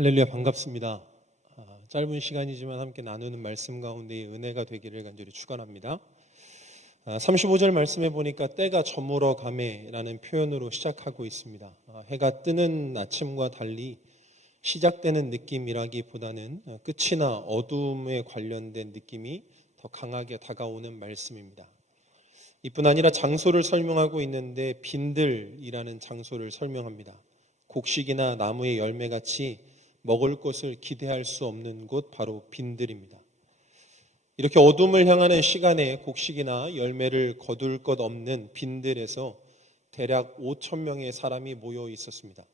할렐루야, 반갑습니다. 짧은 시간이지만 함께 나누는 말씀 가운데의 은혜가 되기를 간절히 축원합니다. 35절 말씀에 보니까 때가 저물어 가매라는 표현으로 시작하고 있습니다. 해가 뜨는 아침과 달리 시작되는 느낌이라기보다는 끝이나 어둠에 관련된 느낌이 더 강하게 다가오는 말씀입니다. 이뿐 아니라 장소를 설명하고 있는데 빈들이라는 장소를 설명합니다. 곡식이나 나무의 열매같이 먹을 것을 기대할 수 없는 곳, 바로 빈들입니다. 이렇게 어둠을 향하는 시간에 곡식이나 열매를 거둘 것 없는 빈들에서 대략 5천 명의 사람이 모여 있었습니다.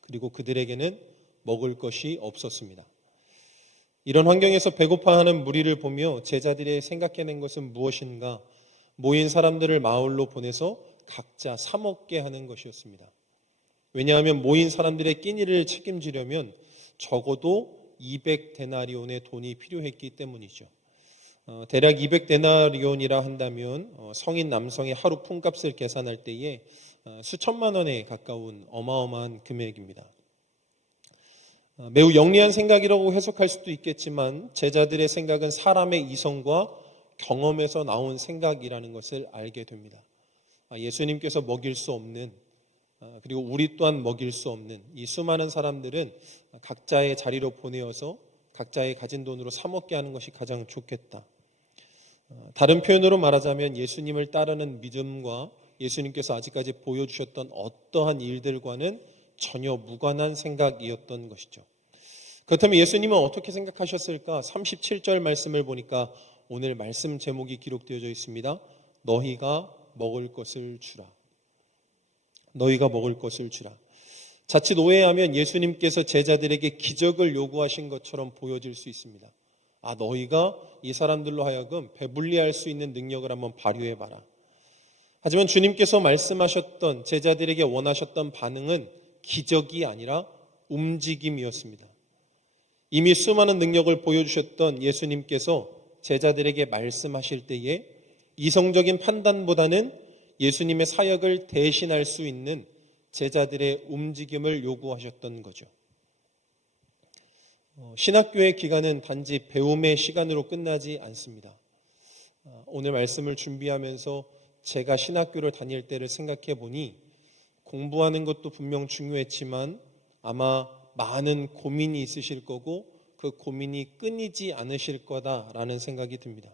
그리고 그들에게는 먹을 것이 없었습니다. 이런 환경에서 배고파하는 무리를 보며 제자들이 생각해낸 것은 무엇인가? 모인 사람들을 마을로 보내서 각자 사 먹게 하는 것이었습니다. 왜냐하면 모인 사람들의 끼니를 책임지려면 적어도 200데나리온의 돈이 필요했기 때문이죠. 대략 200데나리온이라 한다면 성인 남성의 하루 품값을 계산할 때에 수천만 원에 가까운 어마어마한 금액입니다. 매우 영리한 생각이라고 해석할 수도 있겠지만 제자들의 생각은 사람의 이성과 경험에서 나온 생각이라는 것을 알게 됩니다. 예수님께서 먹일 수 없는, 그리고 우리 또한 먹일 수 없는 이 수많은 사람들은 각자의 자리로 보내어서 각자의 가진 돈으로 사 먹게 하는 것이 가장 좋겠다. 다른 표현으로 말하자면 예수님을 따르는 믿음과 예수님께서 아직까지 보여주셨던 어떠한 일들과는 전혀 무관한 생각이었던 것이죠. 그렇다면 예수님은 어떻게 생각하셨을까? 37절 말씀을 보니까 오늘 말씀 제목이 기록되어져 있습니다. 너희가 먹을 것을 주라. 너희가 먹을 것을 주라. 자칫 오해하면 예수님께서 제자들에게 기적을 요구하신 것처럼 보여질 수 있습니다. 너희가 이 사람들로 하여금 배불리할 수 있는 능력을 한번 발휘해봐라. 하지만 주님께서 말씀하셨던, 제자들에게 원하셨던 반응은 기적이 아니라 움직임이었습니다. 이미 수많은 능력을 보여주셨던 예수님께서 제자들에게 말씀하실 때에 이성적인 판단보다는 예수님의 사역을 대신할 수 있는 제자들의 움직임을 요구하셨던 거죠. 신학교의 기간은 단지 배움의 시간으로 끝나지 않습니다. 오늘 말씀을 준비하면서 제가 신학교를 다닐 때를 생각해 보니 공부하는 것도 분명 중요했지만 아마 많은 고민이 있으실 거고 그 고민이 끊이지 않으실 거다라는 생각이 듭니다.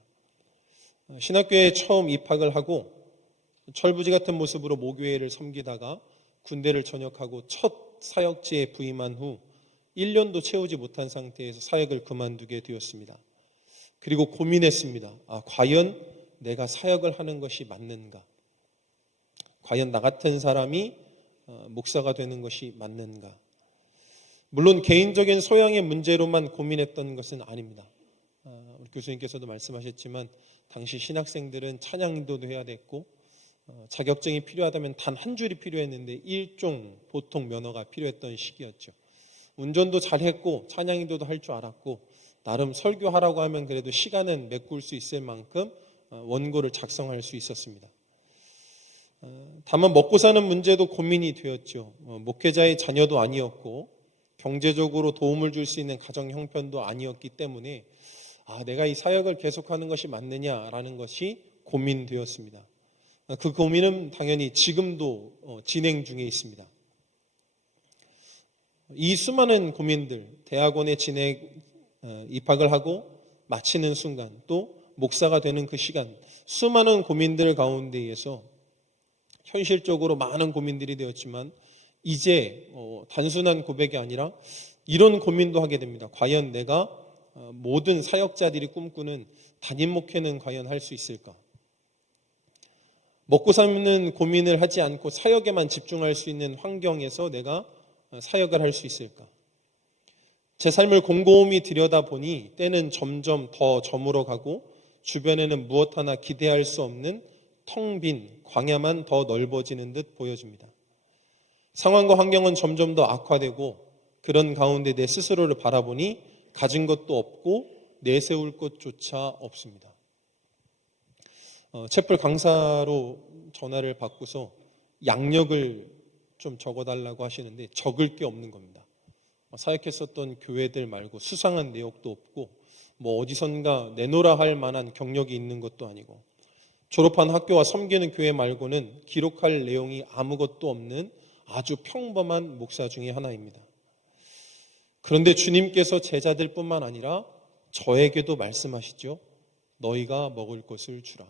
신학교에 처음 입학을 하고 철부지 같은 모습으로 모교회를 섬기다가 군대를 전역하고 첫 사역지에 부임한 후 1년도 채우지 못한 상태에서 사역을 그만두게 되었습니다. 그리고 고민했습니다. 과연 내가 사역을 하는 것이 맞는가? 과연 나 같은 사람이 목사가 되는 것이 맞는가? 물론 개인적인 소양의 문제로만 고민했던 것은 아닙니다. 우리 교수님께서도 말씀하셨지만 당시 신학생들은 찬양인도도 해야 됐고 자격증이 필요하다면 단 한 줄이 필요했는데 1종 보통 면허가 필요했던 시기였죠. 운전도 잘했고 찬양인도도 할 줄 알았고 나름 설교하라고 하면 그래도 시간은 메꿀 수 있을 만큼 원고를 작성할 수 있었습니다. 다만 먹고 사는 문제도 고민이 되었죠. 목회자의 자녀도 아니었고 경제적으로 도움을 줄 수 있는 가정 형편도 아니었기 때문에 내가 이 사역을 계속하는 것이 맞느냐라는 것이 고민되었습니다. 그 고민은 당연히 지금도 진행 중에 있습니다. 이 수많은 고민들, 대학원에 입학을 하고 마치는 순간, 또 목사가 되는 그 시간, 수많은 고민들 가운데에서 현실적으로 많은 고민들이 되었지만 이제 단순한 고백이 아니라 이런 고민도 하게 됩니다. 과연 내가 모든 사역자들이 꿈꾸는 담임 목회는 과연 할 수 있을까? 먹고 사는 고민을 하지 않고 사역에만 집중할 수 있는 환경에서 내가 사역을 할 수 있을까? 제 삶을 곰곰이 들여다보니 때는 점점 더 저물어가고 주변에는 무엇 하나 기대할 수 없는 텅 빈 광야만 더 넓어지는 듯 보여집니다. 상황과 환경은 점점 더 악화되고 그런 가운데 내 스스로를 바라보니 가진 것도 없고 내세울 것조차 없습니다. 채플 강사로 전화를 받고서 양력을 좀 적어달라고 하시는데 적을 게 없는 겁니다. 사역했었던 교회들 말고 수상한 내역도 없고 뭐 어디선가 내놓으라 할 만한 경력이 있는 것도 아니고 졸업한 학교와 섬기는 교회 말고는 기록할 내용이 아무것도 없는 아주 평범한 목사 중에 하나입니다. 그런데 주님께서 제자들뿐만 아니라 저에게도 말씀하시죠. 너희가 먹을 것을 주라.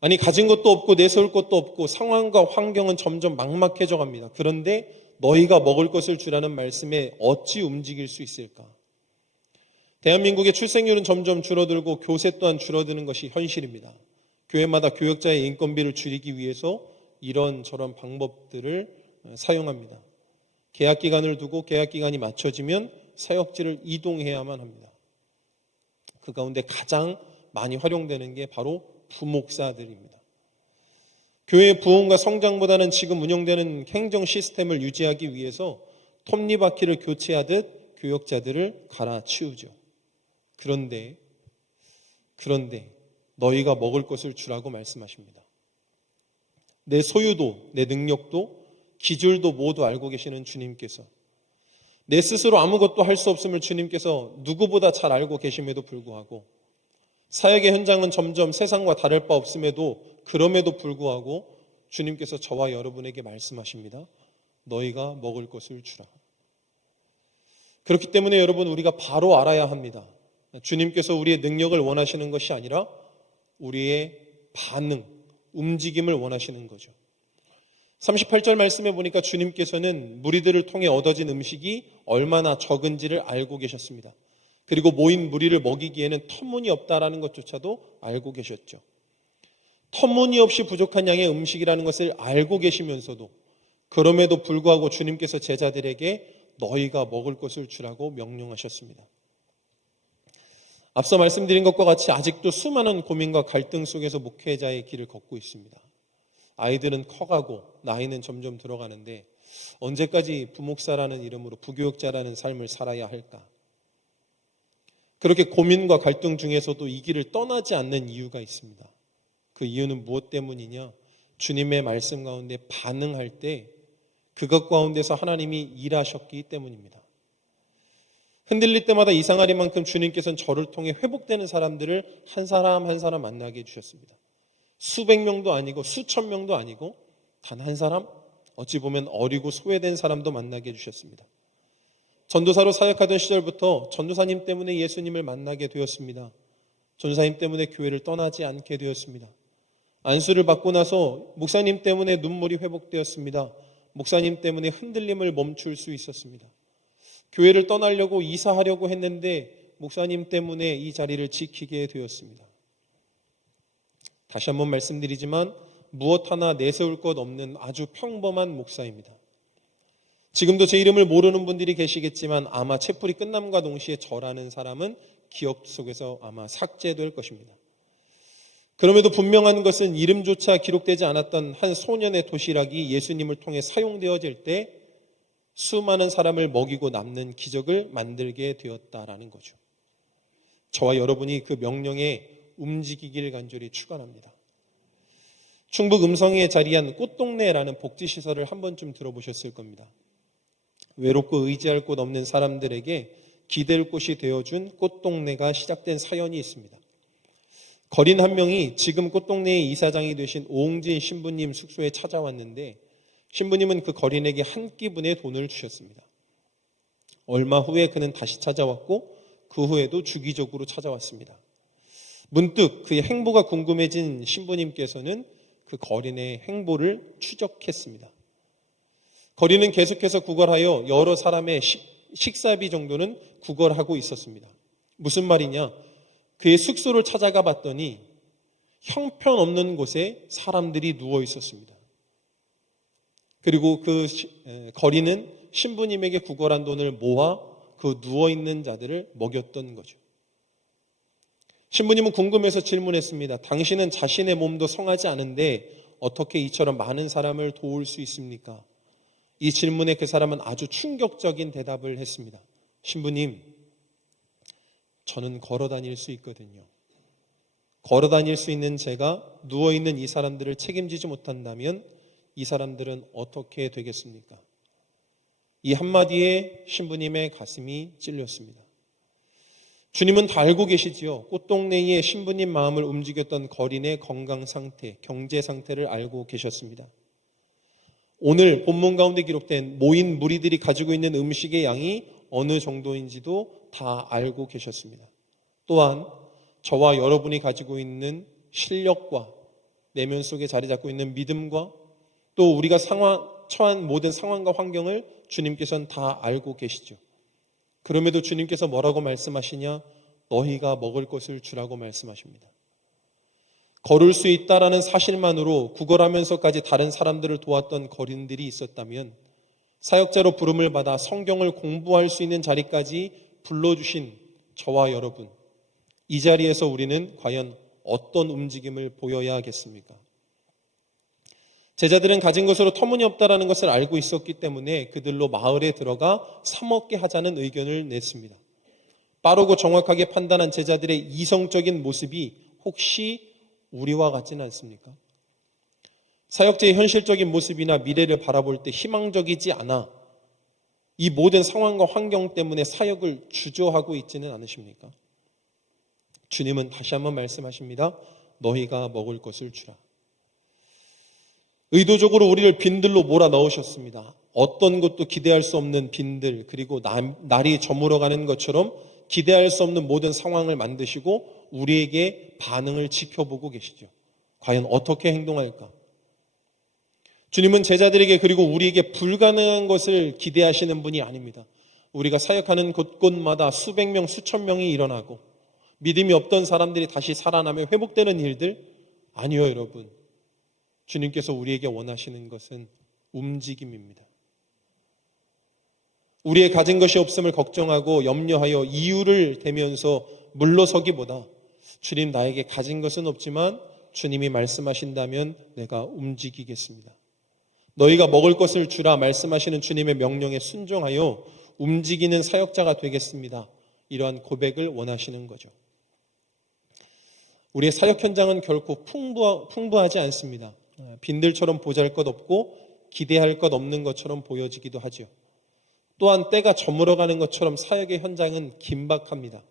아니, 가진 것도 없고 내세울 것도 없고 상황과 환경은 점점 막막해져 갑니다. 그런데 너희가 먹을 것을 주라는 말씀에 어찌 움직일 수 있을까? 대한민국의 출생률은 점점 줄어들고 교세 또한 줄어드는 것이 현실입니다. 교회마다 교역자의 인건비를 줄이기 위해서 이런저런 방법들을 사용합니다. 계약기간을 두고 계약기간이 맞춰지면 사역지를 이동해야만 합니다. 그 가운데 가장 많이 활용되는 게 바로 부목사들입니다. 교회의 부흥과 성장보다는 지금 운영되는 행정 시스템을 유지하기 위해서 톱니바퀴를 교체하듯 교역자들을 갈아치우죠. 그런데 너희가 먹을 것을 주라고 말씀하십니다. 내 소유도 내 능력도 기줄도 모두 알고 계시는 주님께서 내 스스로 아무것도 할 수 없음을 주님께서 누구보다 잘 알고 계심에도 불구하고 사역의 현장은 점점 세상과 다를 바 없음에도 그럼에도 불구하고 주님께서 저와 여러분에게 말씀하십니다. 너희가 먹을 것을 주라. 그렇기 때문에 여러분 우리가 바로 알아야 합니다. 주님께서 우리의 능력을 원하시는 것이 아니라 우리의 반응, 움직임을 원하시는 거죠. 38절 말씀에 보니까 주님께서는 무리들을 통해 얻어진 음식이 얼마나 적은지를 알고 계셨습니다. 그리고 모인 무리를 먹이기에는 터무니없다라는 것조차도 알고 계셨죠. 터무니없이 부족한 양의 음식이라는 것을 알고 계시면서도 그럼에도 불구하고 주님께서 제자들에게 너희가 먹을 것을 주라고 명령하셨습니다. 앞서 말씀드린 것과 같이 아직도 수많은 고민과 갈등 속에서 목회자의 길을 걷고 있습니다. 아이들은 커가고 나이는 점점 들어가는데 언제까지 부목사라는 이름으로 부교육자라는 삶을 살아야 할까? 그렇게 고민과 갈등 중에서도 이 길을 떠나지 않는 이유가 있습니다. 그 이유는 무엇 때문이냐? 주님의 말씀 가운데 반응할 때 그것 가운데서 하나님이 일하셨기 때문입니다. 흔들릴 때마다 이상하리만큼 주님께서는 저를 통해 회복되는 사람들을 한 사람 한 사람 만나게 해주셨습니다. 수백 명도 아니고 수천 명도 아니고 단 한 사람, 어찌 보면 어리고 소외된 사람도 만나게 해주셨습니다. 전도사로 사역하던 시절부터 전도사님 때문에 예수님을 만나게 되었습니다. 전도사님 때문에 교회를 떠나지 않게 되었습니다. 안수를 받고 나서 목사님 때문에 눈물이 회복되었습니다. 목사님 때문에 흔들림을 멈출 수 있었습니다. 교회를 떠나려고 이사하려고 했는데 목사님 때문에 이 자리를 지키게 되었습니다. 다시 한번 말씀드리지만 무엇 하나 내세울 것 없는 아주 평범한 목사입니다. 지금도 제 이름을 모르는 분들이 계시겠지만 아마 채플이 끝남과 동시에 저라는 사람은 기억 속에서 아마 삭제될 것입니다. 그럼에도 분명한 것은 이름조차 기록되지 않았던 한 소년의 도시락이 예수님을 통해 사용되어질 때 수많은 사람을 먹이고 남는 기적을 만들게 되었다라는 거죠. 저와 여러분이 그 명령에 움직이길 간절히 축원합니다. 충북 음성에 자리한 꽃동네라는 복지시설을 한 번쯤 들어보셨을 겁니다. 외롭고 의지할 곳 없는 사람들에게 기댈 곳이 되어준 꽃동네가 시작된 사연이 있습니다. 거린 한 명이 지금 꽃동네의 이사장이 되신 오홍진 신부님 숙소에 찾아왔는데 신부님은 그 거린에게 한 끼분의 돈을 주셨습니다. 얼마 후에 그는 다시 찾아왔고 그 후에도 주기적으로 찾아왔습니다. 문득 그의 행보가 궁금해진 신부님께서는 그 거린의 행보를 추적했습니다. 거린은 계속해서 구걸하여 여러 사람의 식사비 정도는 구걸하고 있었습니다. 무슨 말이냐? 그의 숙소를 찾아가 봤더니 형편없는 곳에 사람들이 누워 있었습니다. 그리고 그 거린은 신부님에게 구걸한 돈을 모아 그 누워있는 자들을 먹였던 거죠. 신부님은 궁금해서 질문했습니다. 당신은 자신의 몸도 성하지 않은데 어떻게 이처럼 많은 사람을 도울 수 있습니까? 이 질문에 그 사람은 아주 충격적인 대답을 했습니다. 신부님, 저는 걸어 다닐 수 있거든요. 걸어 다닐 수 있는 제가 누워있는 이 사람들을 책임지지 못한다면 이 사람들은 어떻게 되겠습니까? 이 한마디에 신부님의 가슴이 찔렸습니다. 주님은 다 알고 계시지요. 꽃동네의 신부님 마음을 움직였던 거린의 건강 상태, 경제 상태를 알고 계셨습니다. 오늘 본문 가운데 기록된 모인 무리들이 가지고 있는 음식의 양이 어느 정도인지도 다 알고 계셨습니다. 또한 저와 여러분이 가지고 있는 실력과 내면 속에 자리 잡고 있는 믿음과 또 우리가 처한 모든 상황과 환경을 주님께서는 다 알고 계시죠. 그럼에도 주님께서 뭐라고 말씀하시냐? 너희가 먹을 것을 주라고 말씀하십니다. 걸을 수 있다라는 사실만으로 구걸하면서까지 다른 사람들을 도왔던 거린들이 있었다면 사역자로 부름을 받아 성경을 공부할 수 있는 자리까지 불러주신 저와 여러분, 이 자리에서 우리는 과연 어떤 움직임을 보여야 하겠습니까? 제자들은 가진 것으로 터무니없다라는 것을 알고 있었기 때문에 그들로 마을에 들어가 사 먹게 하자는 의견을 냈습니다. 빠르고 정확하게 판단한 제자들의 이성적인 모습이 혹시 우리와 같지는 않습니까? 사역자의 현실적인 모습이나 미래를 바라볼 때 희망적이지 않아 이 모든 상황과 환경 때문에 사역을 주저하고 있지는 않으십니까? 주님은 다시 한번 말씀하십니다. 너희가 먹을 것을 주라. 의도적으로 우리를 빈들로 몰아 넣으셨습니다. 어떤 것도 기대할 수 없는 빈들, 그리고 날이 저물어가는 것처럼 기대할 수 없는 모든 상황을 만드시고 우리에게 반응을 지켜보고 계시죠. 과연 어떻게 행동할까? 주님은 제자들에게 그리고 우리에게 불가능한 것을 기대하시는 분이 아닙니다. 우리가 사역하는 곳곳마다 수백 명, 수천 명이 일어나고 믿음이 없던 사람들이 다시 살아나며 회복되는 일들 아니요, 여러분. 주님께서 우리에게 원하시는 것은 움직임입니다. 우리의 가진 것이 없음을 걱정하고 염려하여 이유를 대면서 물러서기보다 주님 나에게 가진 것은 없지만 주님이 말씀하신다면 내가 움직이겠습니다. 너희가 먹을 것을 주라 말씀하시는 주님의 명령에 순종하여 움직이는 사역자가 되겠습니다. 이러한 고백을 원하시는 거죠. 우리의 사역 현장은 결코 풍부하지 않습니다. 빈들처럼 보잘것없고 기대할 것 없는 것처럼 보여지기도 하죠. 또한 때가 저물어가는 것처럼 사역의 현장은 긴박합니다.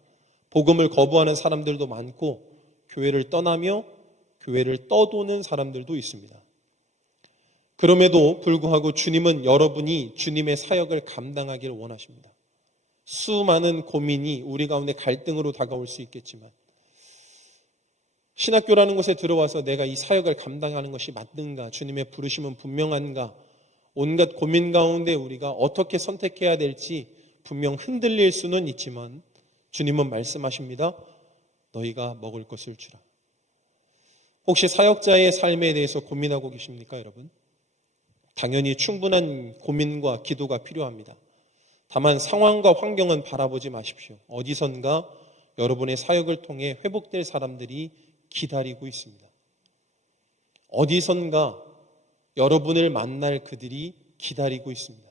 복음을 거부하는 사람들도 많고 교회를 떠나며 교회를 떠도는 사람들도 있습니다. 그럼에도 불구하고 주님은 여러분이 주님의 사역을 감당하기를 원하십니다. 수많은 고민이 우리 가운데 갈등으로 다가올 수 있겠지만 신학교라는 곳에 들어와서 내가 이 사역을 감당하는 것이 맞는가? 주님의 부르심은 분명한가? 온갖 고민 가운데 우리가 어떻게 선택해야 될지 분명 흔들릴 수는 있지만 주님은 말씀하십니다. 너희가 먹을 것을 주라. 혹시 사역자의 삶에 대해서 고민하고 계십니까, 여러분? 당연히 충분한 고민과 기도가 필요합니다. 다만 상황과 환경은 바라보지 마십시오. 어디선가 여러분의 사역을 통해 회복될 사람들이 기다리고 있습니다. 어디선가 여러분을 만날 그들이 기다리고 있습니다.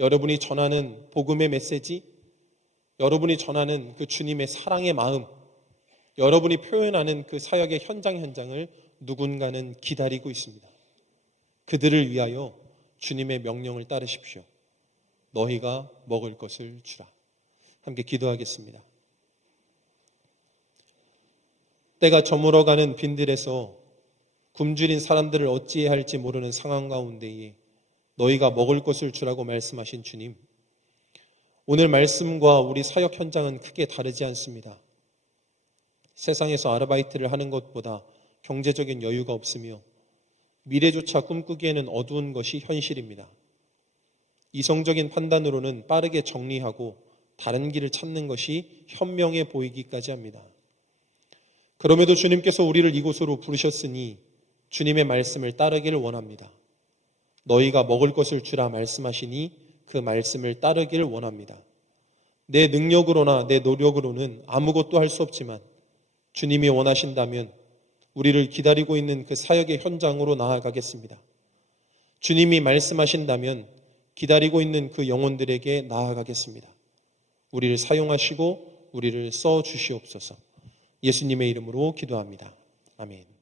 여러분이 전하는 복음의 메시지, 여러분이 전하는 그 주님의 사랑의 마음, 여러분이 표현하는 그 사역의 현장을 누군가는 기다리고 있습니다. 그들을 위하여 주님의 명령을 따르십시오. 너희가 먹을 것을 주라. 함께 기도하겠습니다. 때가 저물어가는 빈들에서 굶주린 사람들을 어찌해야 할지 모르는 상황 가운데에 너희가 먹을 것을 주라고 말씀하신 주님, 오늘 말씀과 우리 사역 현장은 크게 다르지 않습니다. 세상에서 아르바이트를 하는 것보다 경제적인 여유가 없으며 미래조차 꿈꾸기에는 어두운 것이 현실입니다. 이성적인 판단으로는 빠르게 정리하고 다른 길을 찾는 것이 현명해 보이기까지 합니다. 그럼에도 주님께서 우리를 이곳으로 부르셨으니 주님의 말씀을 따르기를 원합니다. 너희가 먹을 것을 주라 말씀하시니 그 말씀을 따르기를 원합니다. 내 능력으로나 내 노력으로는 아무것도 할 수 없지만 주님이 원하신다면 우리를 기다리고 있는 그 사역의 현장으로 나아가겠습니다. 주님이 말씀하신다면 기다리고 있는 그 영혼들에게 나아가겠습니다. 우리를 사용하시고 우리를 써 주시옵소서. 예수님의 이름으로 기도합니다. 아멘.